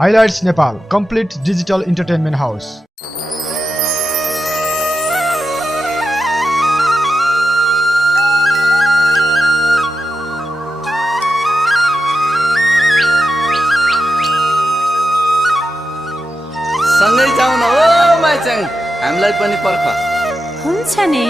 Highlights Nepal complete digital entertainment house. सँगै जाउँ न ओ माइचाङ, हामीलाई पनि पर्ख। हुन्छ नि।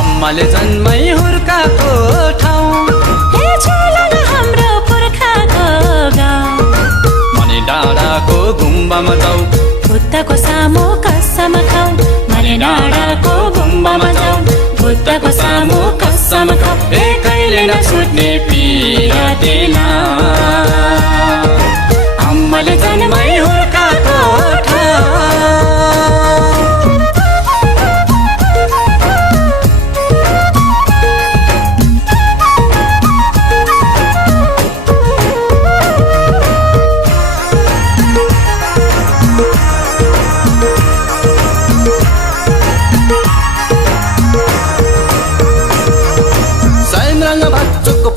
आमाले जन्मै हुर्काको ठाउँ, हे छोला हाम्रो पुर्खाको गाउँ। मनि डाँडाको गुम्बामा जाऊ, बुद्धको सामु कसम खाऊ। मनि डाँडाको गुम्बामा जाऊ, बुद्धको सामु कसम खाऊ। कहिले नछुट्ने पीडा देला, आमाले जन्मै हुर्काको ठाउँ।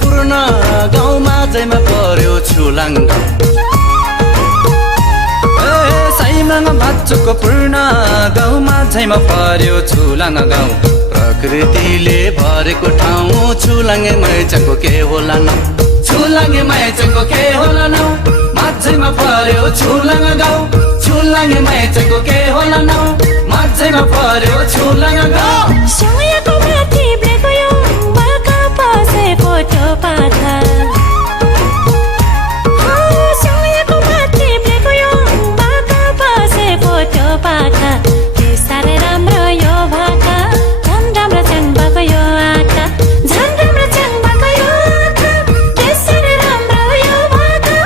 पूर्ण गाउँमा जैमा पर्यो छुलाङ्ग, साइमाङ भाचुको पूर्ण गाउँमा झैमा पर्यो छुलाङ्ग गाउँ। प्रकृतिले भरेको ठाउँ, छुलाङ्गे मैचाङको के होला न, छुलाङ्गे मैचाङको के होला न। माझैमा पर्यो छुलाङ्ग गाउँ, छुलाङ्गे मैचाङको के होला न, माझैमा पर्यो छुलाङ्ग गाउँ। सोयाको माथि ब्रेको बाका पासे फोटो पाथा, सोयाको माथि ब्रेको बाका पासे फोटो पाथा। के साह्रै राम्रो यो भाका, झन् राम्रो चङ्बाको यो आँखा, झन् राम्रो चङ्बाको यो आँखा। के साह्रै राम्रो यो भाका,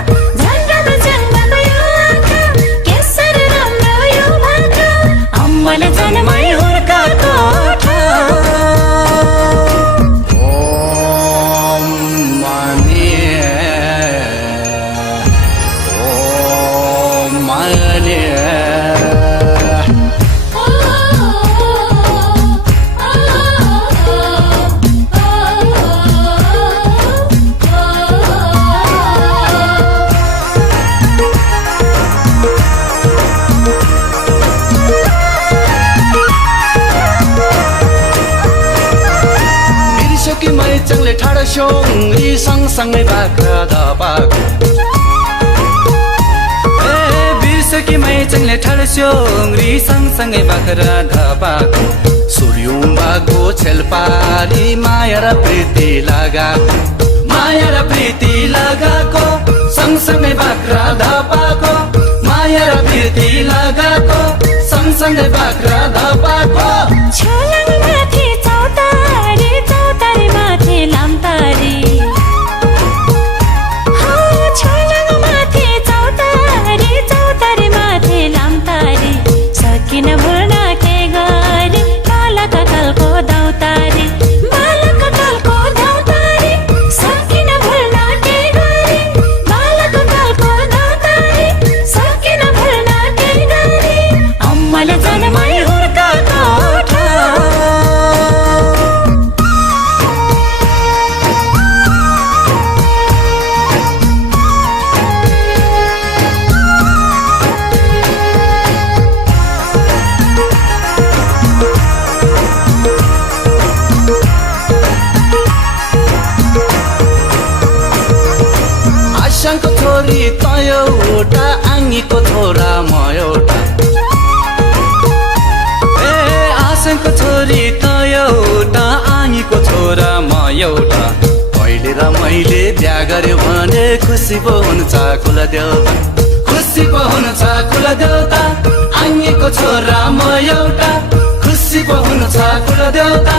झन् राम्रो चङ्बाको यो आँखा, के साह्रै राम्रो यो भाका। आमाले जन्मै हुर्काको ठाउँ। मैचाङले ठाडो स्योङ्री सँगसँगै बाख्रा धपाको, बिर्सकी मैचाङले ठाडो स्योङ्री सँगसँगै बाख्रा धपाको। सूर्युम्बाको छेलपारी माया र प्रीति लगाको, माया र प्रीति लगाको, सँगसँगै बाख्रा धपाको। माया र प्रीति लगाको, सँगसँगै बाख्रा धपाको। छोलाङ माथि चौतारी, चौतारी माथि लामतारी। छोलाङ माथि चौतारी, चौतारी माथि लामतारी। सकिन भुल्न के गरी, बालक कलको दौतारी, बालक कलको दौतारी। सकिन भुल्न के गरी, बालक कलको दौतारी, सकिन भुल्न के गरी। आमाले जन्मै हुर्काको ठाउँ। आशाको छोरी त एउटा, आङ्गीको छोरा म एउटा। आशाको छोरी त एउटा, आङ्गीको छोरा म एउटा। पहिले र मैले बिहा गर्यो भने खुसी पो हुन्छ कुल देउता, खुसी पो हुन्छ कुल देउता। आङ्गीको छोरा म एउटा, खुसी पो हुन्छ कुल देउता।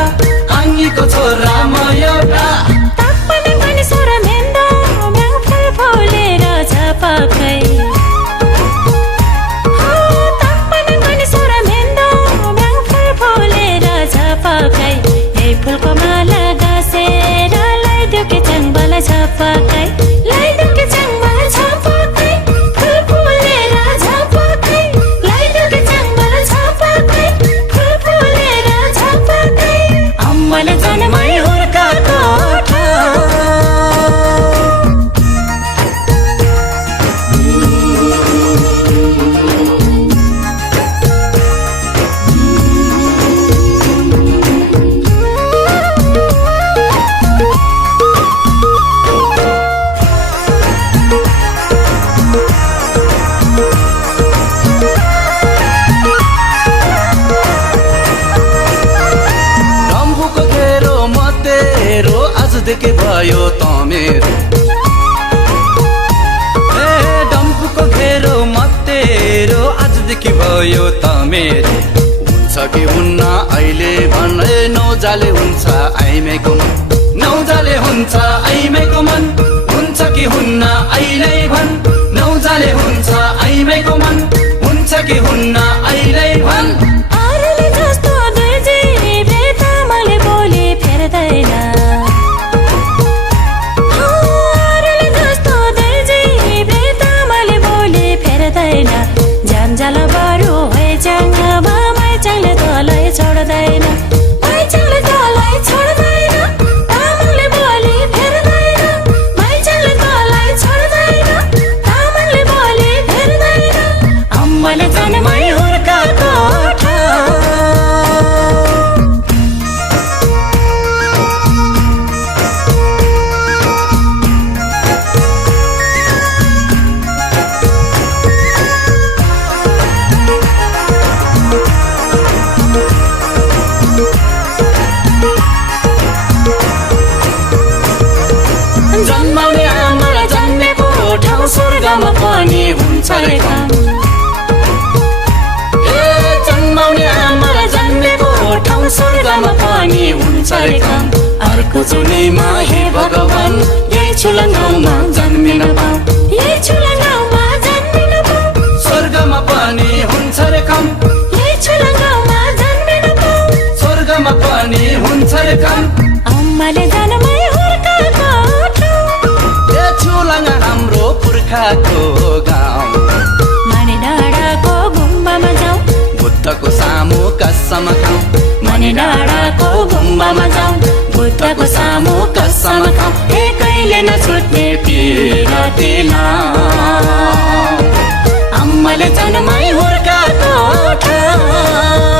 आङ्गीको छोरा म एउटा। तापने पनि सोर मेन्दा, म्याङ फुल फुलेर झपकै। आजदेखि भयो त मेरो डम्फुको घेरो मतेरो आजदेखि भयो त मेरो हुन्छ कि हुन्न अहिले भने नौजाले हुन्छ आइमेको मन नौजाले हुन्छ आइमेको मन हुन्छ कि हुन्न अहिले भन नौजाले हुन्छ आइमेको मन हुन्छ कि हुन्न अहिले भन अरूले जस्तो दुई जीवे तामाले बोली फेर्दैन अरूले जस्तो दुई जीवे तामाले बोली फेर्दैन जन्जाल बरु होइ जङ्गमा मैचाङले तँलाई छोड्दैन मैचाङले तँलाई छोड्दैन तामाङले बोली फेर्दैन मैचाङले तँलाई छोड्दैन तामाङले बोली फेर्दैन अम्माले जन्मै हुर्काएको जन्माउने आमालाई जन्मेको ठाउँ स्वर्गमा पनि हुन्छ रे काम जन्माउने आमालाई जन्मेको ठाउँ स्वर्गमा पनि हुन्छ रे काम अर्को जुनीमा हे भगवान यही छुलङ्गाउमा जन्मिन पाऊ यही छुलङ्गाउमा जन्मिन पाऊ स्वर्गमा पनि हुन्छ रे काम यही छुलङ्गाउमा जन्मिन पाऊ स्वर्गमा पनि हुन्छ रे काम अम्माले जन्मै हुर्काएको ए छुलङ्गा हाम्रो पुर्खाको गाउँ माने डाँडाको गुम्बामा जाऊ बुद्धको सामु कसम खाऊ माने डाँडाको गुम्बामा जाऊ बुद्धको सामु कसम खाऊ हे कहिले नछुट्ने पिराती नाम अम्माले जन्मै हुर्काएको ठाउँ